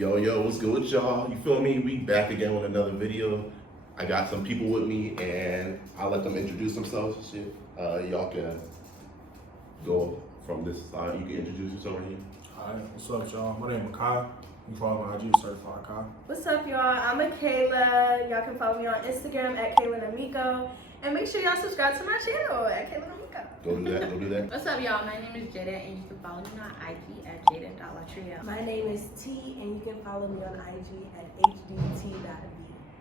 Yo, what's good with y'all? You feel me? We back again with another video. I got some people with me and I'll let them introduce themselves and shit. Y'all can go from this side. You can introduce yourself right here. Alright, what's up, y'all? My name is Kai. You can follow my IG, Certified Kai. What's up, y'all? I'm Michaela. Y'all can follow me on Instagram at Kaylin Amico. And make sure y'all subscribe to my channel at Kaylin Amico. Go do that. What's up, y'all? My name is Jada, and you can follow me on IG at Jada.Latria. My name is T, and you can follow me on IG at hdt.b.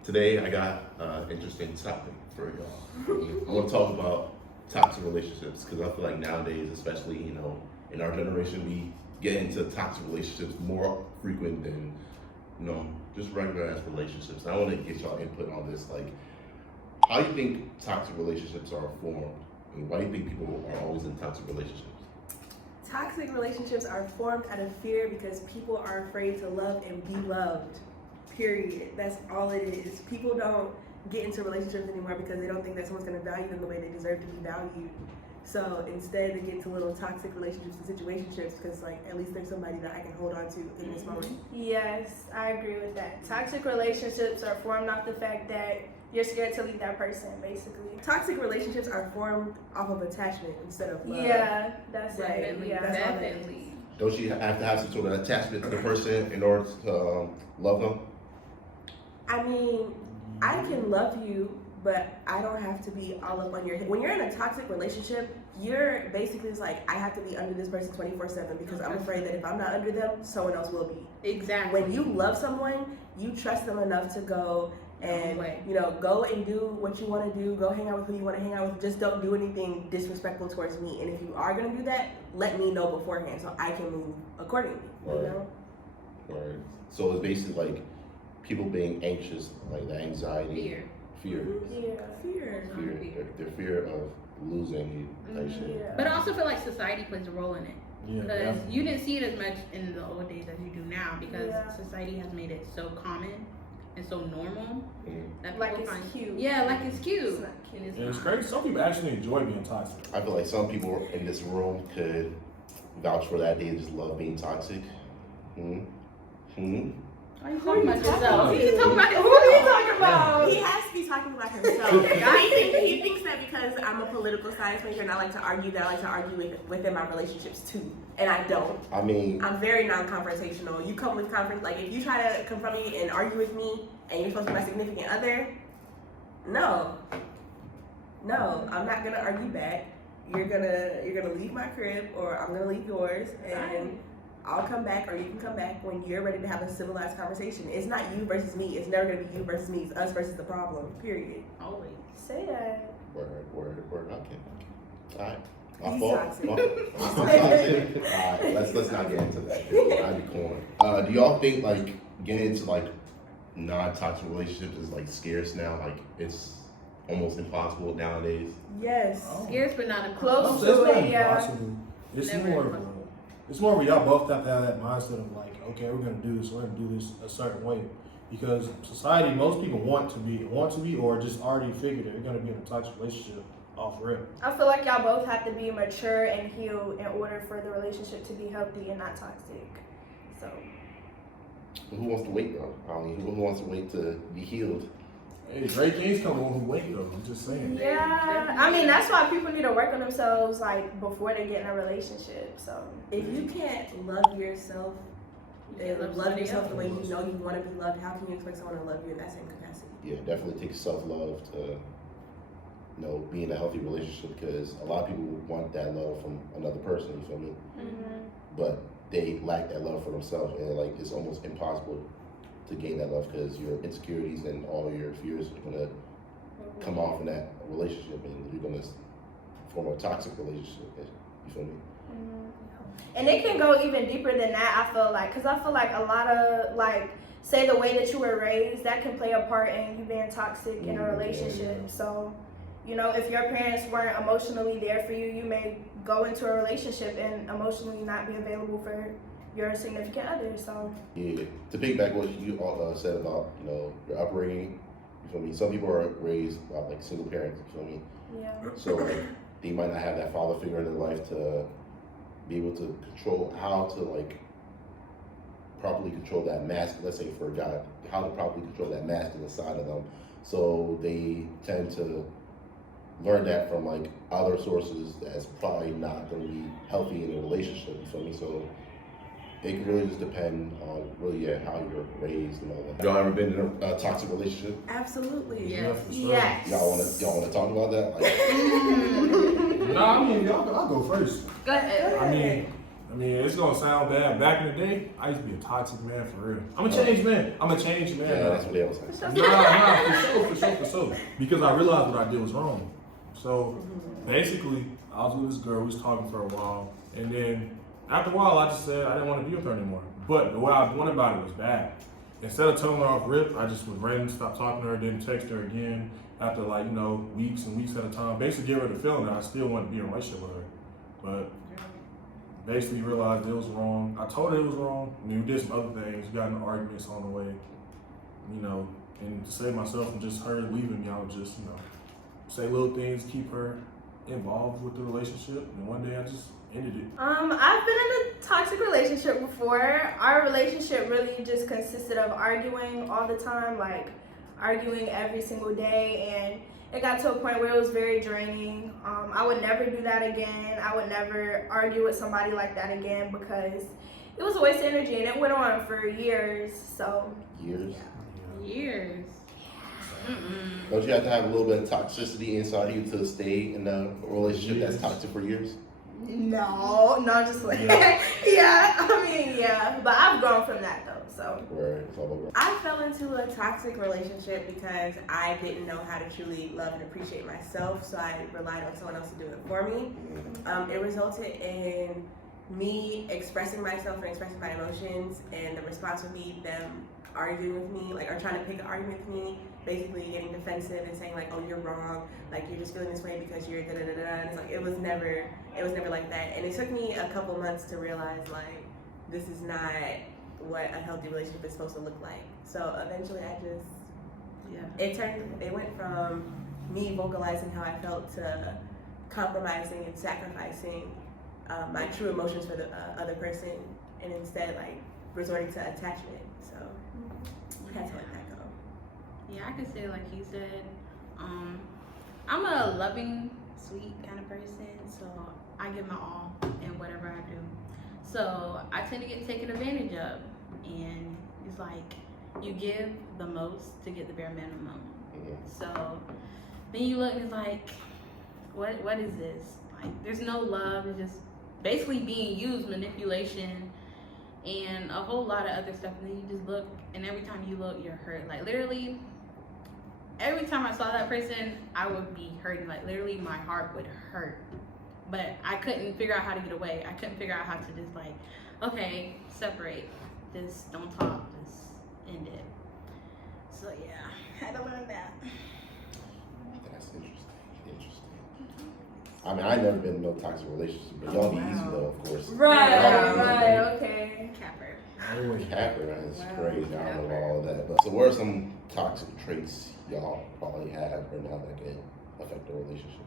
Today I got an interesting topic for y'all. I want to talk about toxic relationships because I feel like nowadays, especially in our generation, we get into toxic relationships more frequent than just regular ass relationships. I want to get y'all input on this. Like, how do you think toxic relationships are formed? I mean, why do you think people are always in toxic relationships? Toxic relationships are formed out of fear because people are afraid to love and be loved. Period. That's all it is. People don't get into relationships anymore because they don't think that someone's going to value them the way they deserve to be valued. So instead, they get into little toxic relationships and situationships because, like, at least there's somebody that I can hold on to in this moment. Yes, I agree with that. Toxic relationships are formed off the fact that you're scared to leave that person, basically. Toxic relationships are formed off of attachment instead of love. Yeah, that's Definitely, right. Yeah, that's all that definitely. Don't you have to have some sort of attachment to the person in order to love them? I mean, I can love you, but I don't have to be all up on your head. When you're in a toxic relationship, you're basically just like, I have to be under this person 24/7 because I'm afraid that if I'm not under them, someone else will be. Exactly. When you love someone, you trust them enough to go and go and do what you want to do, go hang out with who you want to hang out with. Just don't do anything disrespectful towards me. And if you are going to do that, let me know beforehand so I can move accordingly. Right. So it's basically like people being anxious, like the anxiety, fear, their fear of losing you, type shit. Yeah. But I also feel like society plays a role in it. Yeah, Because definitely. you didn't see it as much in the old days as you do now because Yeah. society has made it so common and so normal that Like people it's find cute. Yeah, like it's cute. It's not cute. And And it's not. crazy. Some people actually enjoy being toxic. I feel like some people in this room could vouch for that. They just love being toxic. Why are you talking about yourself? about? He's talking about Who are you talking about? He has to be talking about himself. he thinks that because I'm a political science major and I like to argue, that I like to argue within my relationships too. And I don't. I mean, I'm very non-confrontational. You come with like if you try to confront me and argue with me and you're supposed to be my significant other, no, I'm not gonna argue back. You're gonna leave my crib or I'm gonna leave yours and I'll come back or you can come back when you're ready to have a civilized conversation. It's not you versus me. It's never gonna be you versus me. It's us versus the problem. Period. Always. Say that. word. Okay. All right. My He's fault. toxic. I'm toxic. All right. Let's not get into that. I'd be corn. Do y'all think like getting into like non-toxic relationships is like scarce now? Like it's almost impossible nowadays. Yes. Oh. Scarce but not Close. It's not Yeah. impossible. It's Never more impossible. it's more where y'all both have to have that mindset of like, okay, we're gonna do this, we're gonna do this a certain way. Because society, most people want to be or just already figured that they're gonna be in a toxic relationship off rip. I feel like y'all both have to be mature and healed in order for the relationship to be healthy and not toxic. So. Who wants to wait though? I mean, who wants to wait to be healed? Hey, Drake King's coming on who wait though. I'm just saying. Yeah, I mean that's why people need to work on themselves like before they get in a relationship. So If you can't love yourself and love love somebody yourself else. the way you know you want to be loved, how can you expect someone to love you in that same capacity? Yeah, definitely takes self-love to be in a healthy relationship because a lot of people want that love from another person, you feel me? But they lack that love for themselves and like it's almost impossible to gain that love because your insecurities and all your fears are gonna come off in that relationship and you're gonna form a toxic relationship, you feel me? and it can go even deeper than that. I feel like, cause I feel like a lot of like, say the way that you were raised, that can play a part in you being toxic in a relationship. So, if your parents weren't emotionally there for you, you may go into a relationship and emotionally not be available for your significant other. So Yeah, to piggyback what you all said about your upbringing, you feel me? Some people are raised by like single parents, you feel me? yeah, So like they might not have that father figure in their life to be able to control how to like properly control that let's say for a guy, how to properly control that masculine side of them. So they tend to learn that from like other sources that's probably not going to be healthy in a relationship. You feel me? So it can really just depend on how you're raised and all that. Y'all ever been in a toxic relationship? Absolutely. Yes. for sure. Yes. Y'all want to talk about that? Like, Nah, I mean, I'll go first. Go ahead. I mean, it's gonna sound bad. Back in the day, I used to be a toxic man for real. I'm a changed man. yeah, now. that's what they always say. Nah, for sure. Because I realized what I did was wrong. So basically, I was with this girl. We was talking for a while, and then after a while, I just said I didn't want to be with her anymore. But the way I went about it was bad. Instead of telling her off rip, I just would randomly stop talking to her, then text her again after weeks and weeks at a time. Basically, give her the feeling that I still wanted to be in a relationship with her, but basically realized it was wrong. I told her it was wrong. I mean, we did some other things, got into arguments on the way, and to save myself from just her leaving me, I would just, say little things, keep her involved with the relationship, and one day I just ended it. I've been in a toxic relationship before. Our relationship really just consisted of arguing all the time, like arguing every single day, and it got to a point where it was very draining. I would never do that again. I would never argue with somebody like that again because it was a waste of energy, and it went on for years. So Years? Years. Don't you have to have a little bit of toxicity inside you to stay in a relationship that's toxic for years? no, just like yeah. But I've grown from that though. So Where it's all over. I fell into a toxic relationship because I didn't know how to truly love and appreciate myself, so I relied on someone else to do it for me. It resulted in me expressing myself and expressing my emotions, and the response would be them arguing with me, or trying to pick an argument with me, basically getting defensive and saying like, oh, you're wrong, like you're just feeling this way because you're da-da-da-da, and it's like, it was never like that. And it took me a couple months to realize like, this is not what a healthy relationship is supposed to look like. So eventually it went from me vocalizing how I felt to compromising and sacrificing my true emotions for the other person, and instead like resorting to attachment. So I had to let that go. Yeah, I could say like you said, I'm a loving, sweet kind of person, so I give my all in whatever I do. So I tend to get taken advantage of, and it's like you give the most to get the bare minimum. So then you look and it's like, what is this? Like, there's no love. It's just basically being used, manipulation, and a whole lot of other stuff. And then you just look, and every time you look, you're hurt. Like literally, every time I saw that person, I would be hurting. Like literally, my heart would hurt. But I couldn't figure out how to get away. I couldn't figure out how to just like, okay, separate. Just don't talk. Just end it. So yeah, had to learn that. That's interesting. I mean, I've never been in no toxic relationship, but y'all be easy though, of course. right, okay. Capper. Capper, that's crazy. I don't know all that. But so, what are some toxic traits y'all probably have right now that can affect a relationship?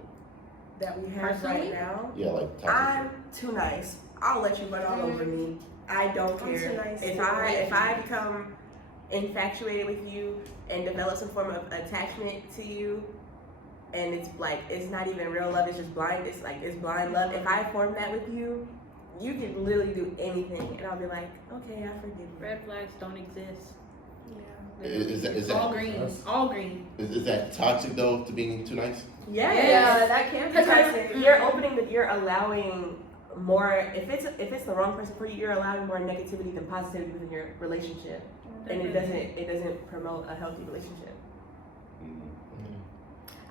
That we have Personally? right now. Yeah, like toxic. I'm too nice. I'll let you run all over me. I don't I'm care. too nice. If I become infatuated with you and develop some form of attachment to you, and it's like it's not even real love, it's just blind. It's blind love. If I form that with you, you can literally do anything, and I'll be like, okay, I forgive you. Red flags don't exist. Yeah. Is all that green. All green. is that toxic though, to being too nice? Yes. Yeah, that can be Because toxic. you're allowing more. If it's the wrong person for you, you're allowing more negativity than positivity within your relationship, and it doesn't promote a healthy relationship.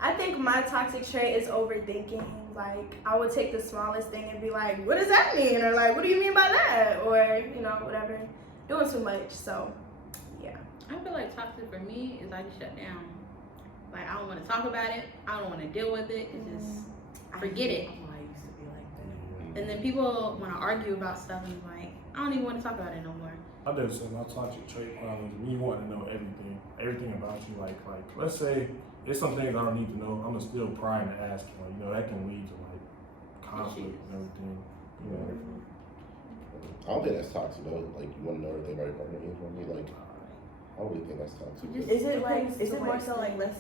I think my toxic trait is overthinking. Like, I would take the smallest thing and be like, what does that mean? Or like, what do you mean by that? Or, whatever. Doing too much, so, yeah. I feel like toxic for me is I just shut down. Like, I don't want to talk about it. I don't want to deal with it. It's just, forget it. Oh, I used to be like that. And then people want to argue about stuff and like, I don't even want to talk about it no more. I did say my toxic trait probably is me wanting to know everything about you. Like let's say there's some things I don't need to know. I'm gonna still pry and ask. That can lead to like conflict and everything. I don't think that's toxic though. Like you want to know everything about your partner from me. Like I don't really think that's toxic. Is it like? Depends Is to it what more so extent. like? Let's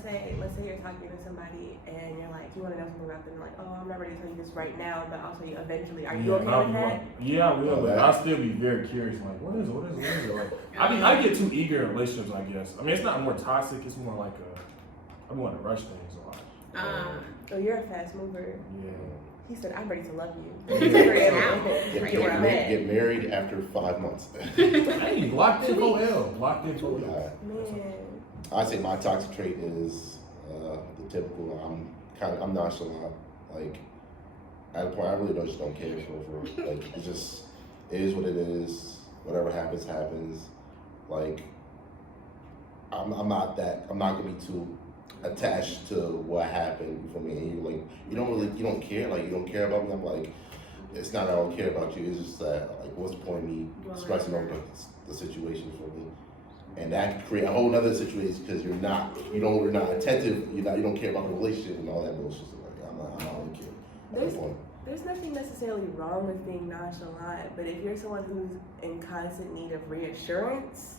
say you're talking to somebody and you're like, you want to know something about them. Like, oh, I'm not ready to tell you this right now, but I'll tell you eventually. Are you okay with that? Yeah, I will, but I'll still be very curious. Like, what is it? Like, I get too eager in relationships, I guess. I mean, it's not more toxic. It's more like I want to rush things a lot. Oh, you're a fast mover. Yeah. He said, I'm ready to love you. Get married after 5 months. Hey, locked in for L. Locked in for L. Man. I say my toxic trait is the typical. I'm nonchalant. Like at a point, I really just don't care for like it is what it is. Whatever happens, happens. Like I'm not gonna be too attached to what happened for me. And you don't care. Like you don't care about me. I'm like, it's not that I don't care about you. It's just that like, what's the point of me stressing over the situation for me? And that can create a whole other situation because you're not attentive. You don't care about the relationship and all that bullshit. So like I don't really care. At that point. There's nothing necessarily wrong with being nonchalant, but if you're someone who's in constant need of reassurance,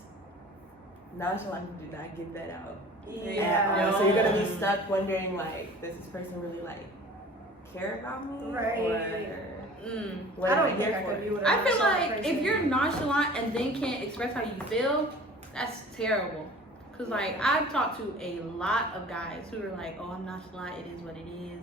nonchalant do not give that out. Yeah. So you're gonna be stuck wondering like, does this person really like care about me? Right. What I am don't think here I for? could be with a I feel nonchalant like person. if you're nonchalant and then can't express how you feel, that's terrible. Cause like I've talked to a lot of guys who are like, oh, I'm nonchalant, it is what it is.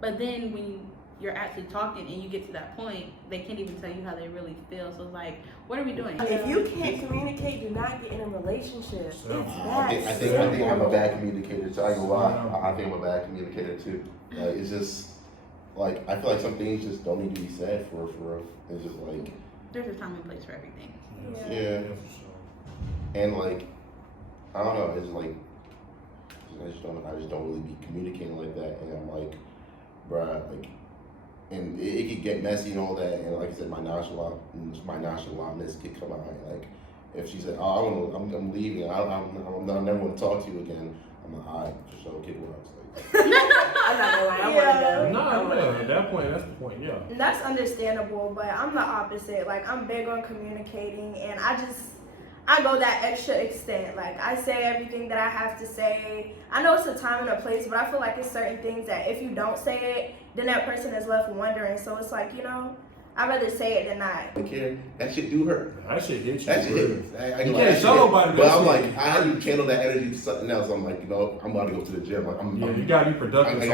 But then when you're actually talking and you get to that point, they can't even tell you how they really feel. So it's like, what are we doing? If you can't communicate, do not get in a relationship. It's that I think I'm a bad communicator. So I go lie. I think I'm a bad communicator too. Like it's just like I feel like some things just don't need to be said for real. It's just like There's a time and place for everything. yeah. And like I don't know. It's like I just don't really be communicating like that. And I'm like, bruh, like. And it could get messy and all that, and like I said, my nonchalantness could come out. Like, if she said, "Oh, I'm leaving. I'm never going to talk to you again," I'm like, "All right, for sure, kick rocks." Like, I'm not gonna lie, I wanna know. No, at that point, that's the point, yeah. And that's understandable, but I'm the opposite. Like I'm big on communicating, and I go that extra extent. Like I say everything that I have to say. I know it's a time and a place, but I feel like it's certain things that if you don't say it, then that person is left wondering. So it's like, I'd rather say it than not. I don't care. That shit do hurt. That shit hit you. That shit hit. I You can't show nobody But that I'm shit. like, how do you channel that energy to something else? I'm like, I'm about to go to the gym. Like, You gotta be productive. I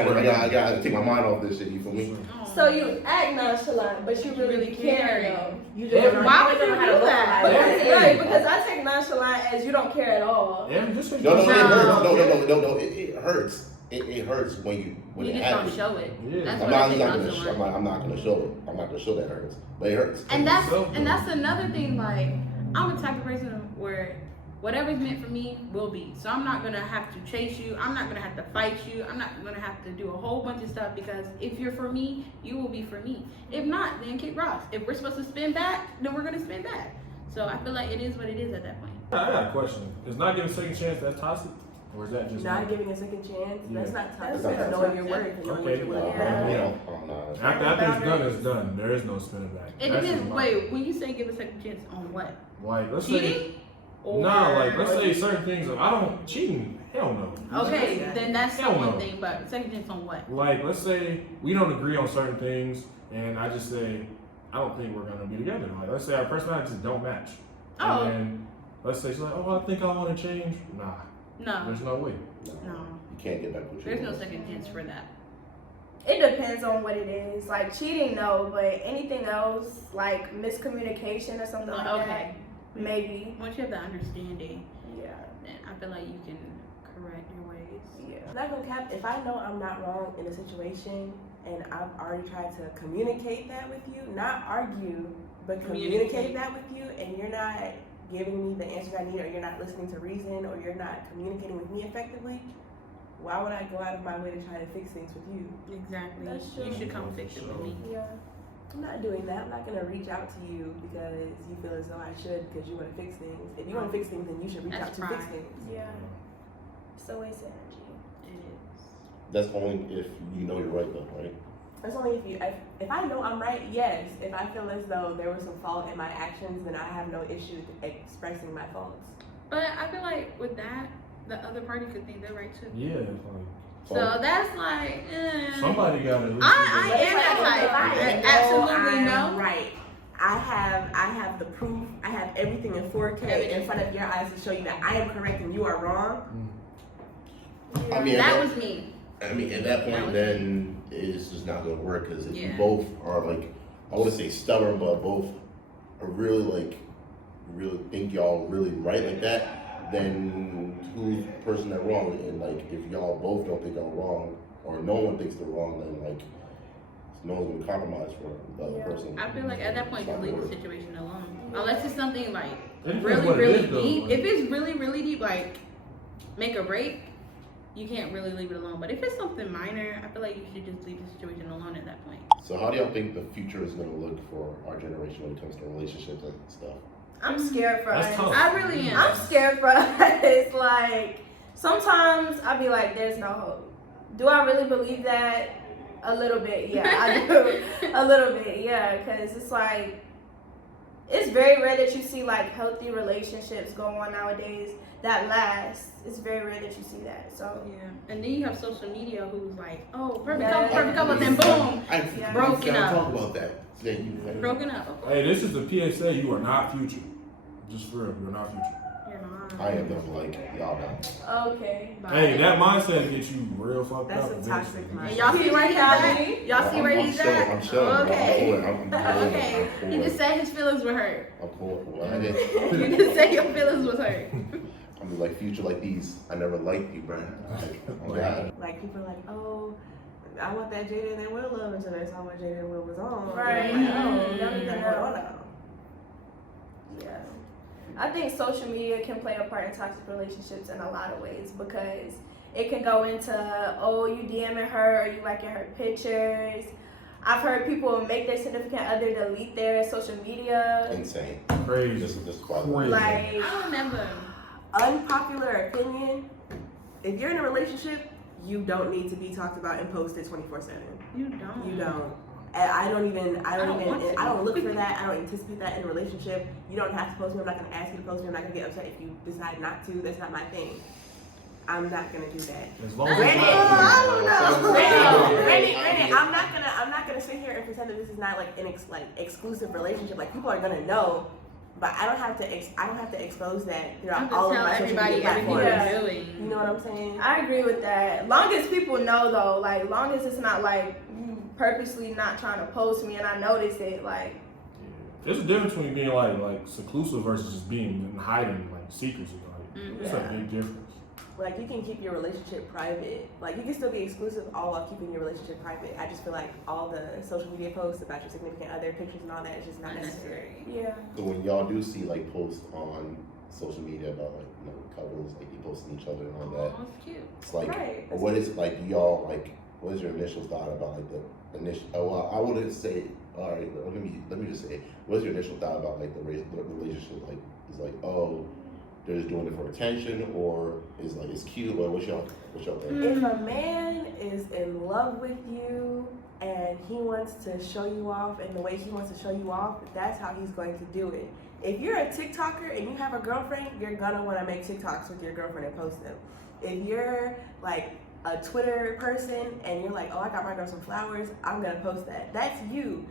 gotta take my mind off this shit. You feel me? So you act nonchalant, but you really care though. You Yeah, just why would don't you know how to do that? vocalize Because, it. right, because I take nonchalant as you don't care at all. Yeah, just No, it hurts. No. It hurts. It hurts when You it just happens. don't show it. Yeah. That's I'm what I not think gonna nonchalant. I'm not gonna show it. I'm not gonna show that it hurts, but it hurts. And that's another thing. Like I'm the type of person where whatever's meant for me will be. So I'm not gonna have to chase you. I'm not gonna have to fight you. I'm not gonna have to do a whole bunch of stuff because if you're for me, you will be for me. If not, then kick rocks. If we're supposed to spin back, then we're gonna spin back. So I feel like it is what it is at that point. I got a question. Is not giving a second chance that toxic? Or is that just Not giving a second chance, that's Yeah. not toxic. That's That's not knowing your worth and knowing what Okay. you're willing to Yeah. do. After it's done, there is no spinning back. It That's depends. just my- Wait, when you say give a second chance on what? Like, let's say, Cheating? Or let's say certain things. I don't cheating. Hell no. Okay, then that's Hell one no. thing. But second chance on what? Like, let's say we don't agree on certain things, and I just say, I don't think we're gonna be together. Like, let's say our personalities just don't match. Oh. And then let's say she's like, oh, I think I want to change. Nah, No, there's no way. no. You can't get back what you There's no want. second chance for that. It depends on what it is. Like cheating, no, but anything else, like miscommunication or something like Okay. that, maybe. Once you have the understanding, Yeah. then I feel like you can correct your ways. Yeah. I'm not gonna cap, if I know I'm not wrong in a situation and I've already tried to communicate that with you, not argue, but communicate that with you, and you're not giving me the answers I need, or you're not listening to reason, or you're not communicating with me effectively, why would I go out of my way to try to fix things with you? Exactly. That's true. You should come fix it with me. Yeah. I'm not doing that. I'm not gonna reach out to you because you feel as though I should because you want to fix things. If you want to fix things, then you should reach That's out to fix pride. things. Yeah. So it's energy. It is. That's only if you know you're right though, right? That's only if I know I'm right, yes. If I feel as though there was some fault in my actions, then I have no issue expressing my faults. But I feel like with that, the other party could think they're right too. Yeah, it's like So that's like, somebody got to. I am that type. Absolutely no. Right. I have the proof. I have everything in 4K in front of your eyes to show you that I am correct and you are wrong. I mean, That was me. I mean, at that point, then it's just not gonna work because if you Yeah. both are like, I wouldn't say stubborn, but both are really think y'all really right like that, then who's the person that wrong? And like, if y'all both don't think y'all wrong, or no one thinks they're wrong, then like, no one's gonna compromise for the other person. I feel like at that point, just leave the situation alone. Unless it's something like It depends really, what it really is, though, deep. like- If it's really, really deep, like make or break, you can't really leave it alone. But if it's something minor, I feel like you should just leave the situation alone at that point. So how do y'all think the future is gonna look for our generation when it comes to relationships and stuff? I'm scared for That's us. tough. I really am. I'm scared for us. Like, sometimes I be like, there's no hope. Do I really believe that? A little bit, yeah, I do. A little bit, yeah, because it's like, it's very rare that you see like healthy relationships go on nowadays that last. It's very rare that you see that. So Yeah, and then you have social media who's like, oh, Yeah. perfect couple, then boom, I Broken up. talk about that. Then you broken up. Hey, this is the PSA. You are not future. Just for real, you're not future. You're not. I am definitely like y'all know. okay. Bye. Hey, that mindset gets you real fucked That's up. a eventually. toxic And mindset. y'all see where he's at? Y'all see where I'm he's chilling, at? I'm chilling. Okay. I'm cool. Okay. I'm He cool. just said his feelings were hurt. I'm cool. Well, I did. You just said your feelings was hurt. I'm be like future like these. I never liked you, bro. Like, oh God. Like people are like, oh, I want that Jada and Will love until they saw what Jada and Will was on. Right. And I'm like, oh, Mhm. don't even know. Yeah. I think social media can play a part in toxic relationships in a lot of ways because it can go into, oh, you DMing her or you liking her pictures. I've heard people make their significant other delete their social media. Insane. Crazy. This is Crazy. Like, I remember. Unpopular opinion, if you're in a relationship, you don't need to be talked about and posted 24/7. You don't. You don't. And I don't want to. I don't look for that. I don't anticipate that in a relationship. You don't have to post me. I'm not gonna ask you to post me. I'm not gonna get upset if you decide not to. That's not my thing. I'm not gonna do that. As long as Granted, I don't know. Granted, I'm not gonna sit here and pretend that this is not like an exclusive relationship. Like people are gonna know, but I don't have to expose that I'm throughout just all of tell my social everybody media everything platforms. you're doing. You know what I'm saying? I agree with that. Long as people know though, like long as it's not like you purposely not trying to post me and I notice it, like there's a difference between being like seclusive versus just being and hiding like secrets. Like, it's a big difference. Like you can keep your relationship private. Like you can still be exclusive all while keeping your relationship private. I just feel like all the social media posts about your significant other, pictures and all that is just not necessary. yeah. So when y'all do see like posts on social media about like couples like they posting each other and all that, Oh, it's cute. it's like Right. what is it like? Do y'all like? What is your initial thought about like the initial? Oh, well, I wouldn't say. All right, let me just say. What's your initial thought about like the relationship? Like is like they're just doing it for attention, or is like it's cute? Or what's y'all think? If a man is in love with you and he wants to show you off and the way he wants to show you off, that's how he's going to do it. If you're a TikToker and you have a girlfriend, you're gonna want to make TikToks with your girlfriend and post them. If you're like a Twitter person and you're like, oh, I got my girl some flowers, I'm gonna post that. That's you.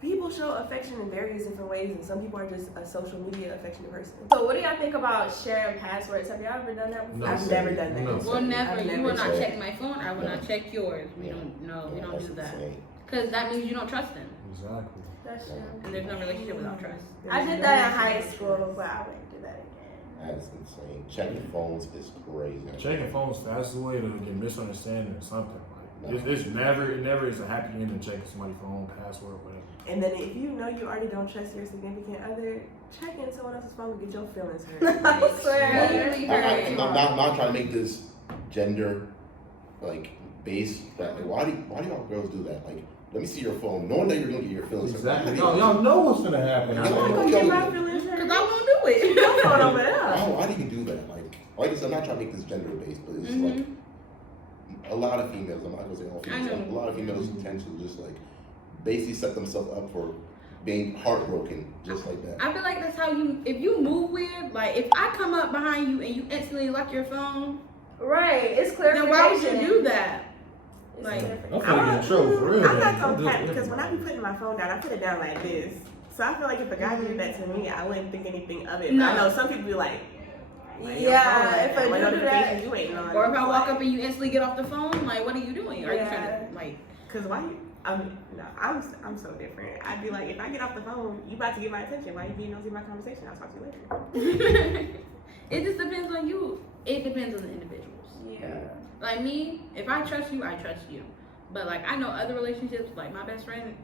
People show affection in various different ways, and some people are just a social media affectionate person. So what do y'all think about sharing passwords? Have y'all ever done that before? No. I've never done that. No. Well, never. I've You never will not checked. check my phone. I will not check yours. We don't. No, we don't That's do that. insane. Because that means you don't trust them, Exactly. That's true. and there's no relationship without trust. I did that in high school, but I wouldn't do that again. That's insane. Checking phones is crazy. Checking phones fastest way to get misunderstanding or something. Like it never is a happy ending checking somebody's phone, password, whatever. And then if you know you already don't trust your significant other, check in someone else's phone and get your feelings hurt. I swear. Literally I'm hurt. not trying to make this gender like based, but why do y'all girls do that? Like, let me see your phone, knowing that you're gonna get your feelings hurt. Exactly. Y'all know what's gonna happen. Yeah. I'm not gonna get my feelings hurt. Because I won't do it. Your phone over there. Why do you do that? Like I said, I'm not trying to make this gender based, but it's like a lot of females, I'm not gonna say all females, a lot of females tend to just like basically set themselves up for being heartbroken just like that. I feel like that's how if you move weird, like if I come up behind you and you instantly lock your phone, Right, it's clarification. then why would you do that? It's Like, clarification. I'm finna get in trouble for real. I'm not gonna man. cap because when I be putting my phone down, I put it down like this. So I feel like if a guy did that to me, I wouldn't think anything of it. No. But I know some people be like, Yeah, if I what do that, notifications you waiting on? or if I walk up and you instantly get off the phone, like what are you doing? Are you trying to like? Cause why? I'm so different. I'd be like, if I get off the phone, you about to get my attention. Why you being nosy in my conversation? I'll talk to you later. It just depends on you. It depends on the individuals. Yeah. Like me, if I trust you, I trust you. But like I know other relationships, like my best friend,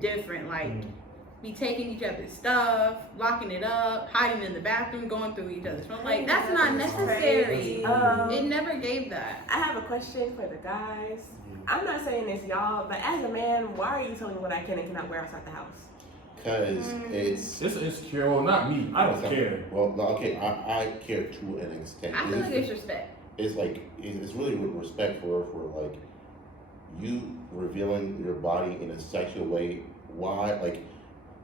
different. Like be taking each other's stuff, locking it up, hiding in the bathroom, going through each other's phone. Like that's not necessary. It never gave that. I have a question for the guys. I'm not saying this, y'all, but as a man, why are you telling me what I can and cannot wear outside the house? Because It's insecure. Well, not me. I don't care. Well, no, okay, I care to an extent. I feel like it's respect. It's like it's really with respect for like you revealing your body in a sexual way. Why, like,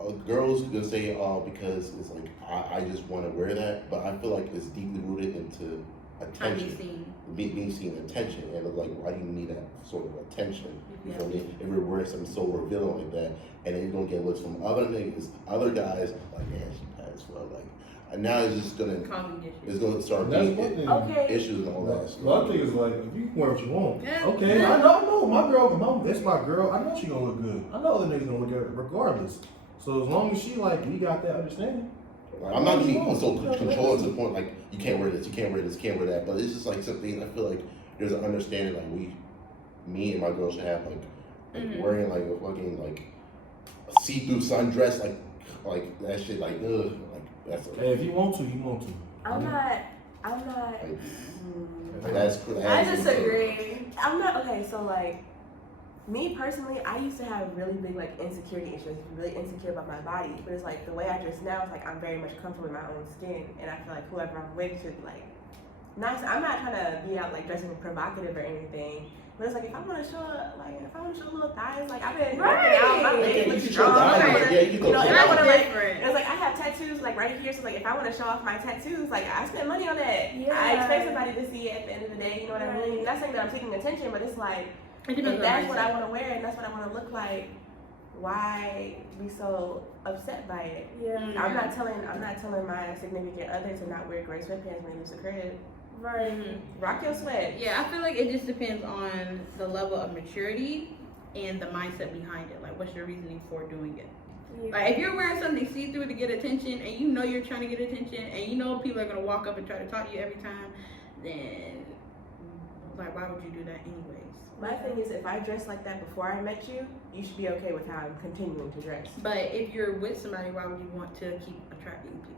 a girl's gonna say, oh, because it's like I just want to wear that, but I feel like it's deeply rooted into attention, being seen, attention, and it's like, why do you need that sort of attention? You feel me? If you're wearing something so revealing like that, and then you're gonna get looks from other niggas, other guys, like, yeah, she bad as well, like. And now it's just gonna, it's gonna start That's being one thing. Okay. issues and all that. The other thing is like, if you can wear what you want, Yeah. okay. I know my girl, it's my girl. I know she gonna look good. I know other niggas gonna look at it regardless. So as long as she like, we got that understanding. I'm not being so controlled to the point like you can't wear this, you can't wear this, you can't wear that. But it's just like something I feel like there's an understanding like me and my girl should have like wearing like a fucking like a see-through sundress like that shit like ugh like that's Hey, if you want to, you want to. I'm not. like, that's I disagree. I'm not okay. So like, me personally, I used to have really big like insecurity issues, really insecure about my body. But it's like the way I dress now is like I'm very much comfortable in my own skin, and I feel like whoever I'm with should like nice. I'm not trying to be out like dressing provocative or anything. But it's like if I want to show little thighs, like I've been working out, my legs look strong. Yeah, you You know, and I want to like. different. It's like I have tattoos like right here, so like if I want to show off my tattoos, like I spend money on that. Yeah. I expect somebody to see it at the end of the day. You know what I mean? Not saying that I'm seeking attention, but it's like It if depends on that's mindset. what I want to wear and that's what I want to look like, why be so upset by it? Yeah. I'm not telling my significant other to not wear gray sweatpants when they leave the crib. Right. Rock your sweat. Yeah, I feel like it just depends on the level of maturity and the mindset behind it. Like, what's your reasoning for doing it? Yeah. Like, if you're wearing something see-through to get attention, and you know you're trying to get attention, and you know people are gonna walk up and try to talk to you every time, then like, why would you do that anyways? My thing is, if I dress like that before I met you, you should be okay with how I'm continuing to dress. But if you're with somebody, why would you want to keep attracting people?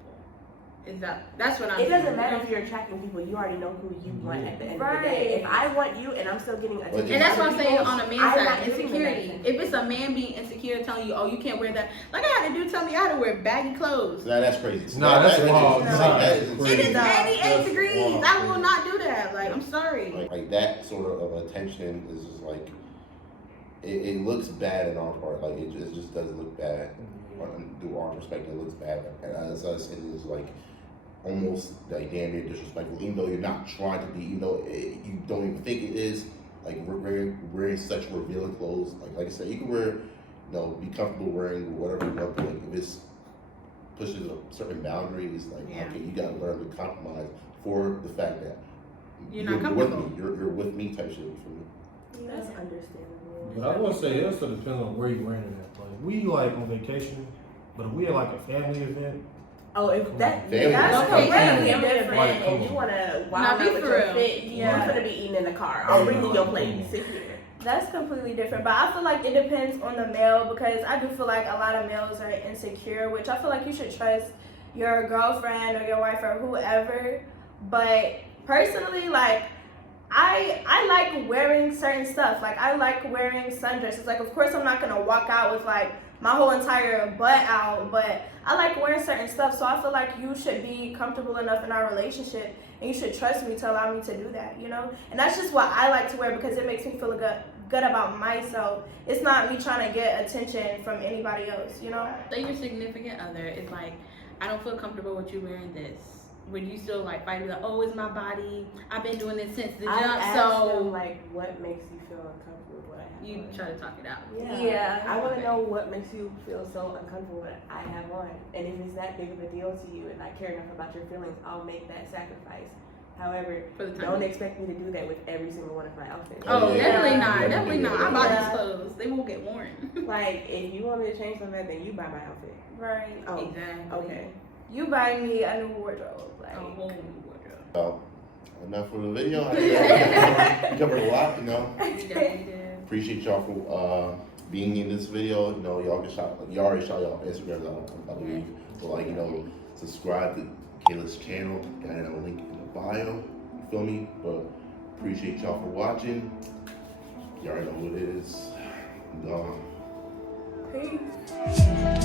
That's what I'm It doesn't saying. matter if you're attracting people. You already know who you want at the end of the Right. day. If I want you and I'm still getting attention, And that's from what I'm other saying people, on a man's I'm side, not giving them that insecurity. attention. If it's a man being insecure telling you, oh, you can't wear that. Like I had a dude tell me I had to wear baggy clothes. Nah, that's crazy. Nah, that's that wild. is- Nah, that is that's insane. It is crazy. 88 That's degrees. wild. I will not do that. Like, I'm sorry. Like that sort of attention is just like it looks bad in our part. Like it just does look bad. Through our perspective, it looks bad, and as us, it is like almost like damn near disrespectful. Even though you're not trying to be, even though you don't even think it is. Like wearing such revealing clothes. Like I said, you can wear, be comfortable wearing whatever you want. But like if it's pushes a certain boundary, it's like okay, you gotta learn to compromise for the fact that You're not with comfortable. me. You're with me type shit for me. That's understandable. But I want to say it also depends on where you're wearing it at. Like we like on vacation, but if we had like a family event, Oh, if that Family that's event. completely Family different, event. and you want to Nah, wild be out with for your real. fit, Yeah. you're gonna be eating in the car. I'll bring you your plate. Sit here. That's completely different, but I feel like it depends on the male because I do feel like a lot of males are insecure, which I feel like you should trust your girlfriend or your wife or whoever. But personally, like I like wearing certain stuff. Like I like wearing sundresses. Like of course I'm not gonna walk out with like my whole entire butt out, but I like wearing certain stuff. So I feel like you should be comfortable enough in our relationship, and you should trust me to allow me to do that, you know? And that's just what I like to wear because it makes me feel good about myself. It's not me trying to get attention from anybody else, you know? Say your significant other is like, I don't feel comfortable with you wearing this. Would you still like fight? Like, oh, it's my body. I've been doing this since the I jump. asked So them, like, what makes you feel uncomfortable with what I have you on? try to talk it out. Yeah. I want to know what makes you feel so uncomfortable with what I have on. And if it's that big of a deal to you and I care enough about your feelings, I'll make that sacrifice. However, For the time don't being. expect me to do that with every single one of my outfits. Oh, Yeah. definitely not. Yeah. Definitely not. I buy Yeah. these clothes. They won't get worn. Like, if you want me to change something, then you buy my outfit. Right. Oh, Exactly. okay. You buy me a new wardrobe. Like, A whole new wardrobe. Well, enough for the video. We covered a lot, you know. You definitely did. Appreciate y'all for being in this video. You know, y'all can shout, you already shout y'all Instagrams out, I believe. But like, you know, subscribe to Kayla's channel. Got it on a link in the bio. You feel me? But appreciate y'all for watching. Y'all already know who it is. I'm gone. peace.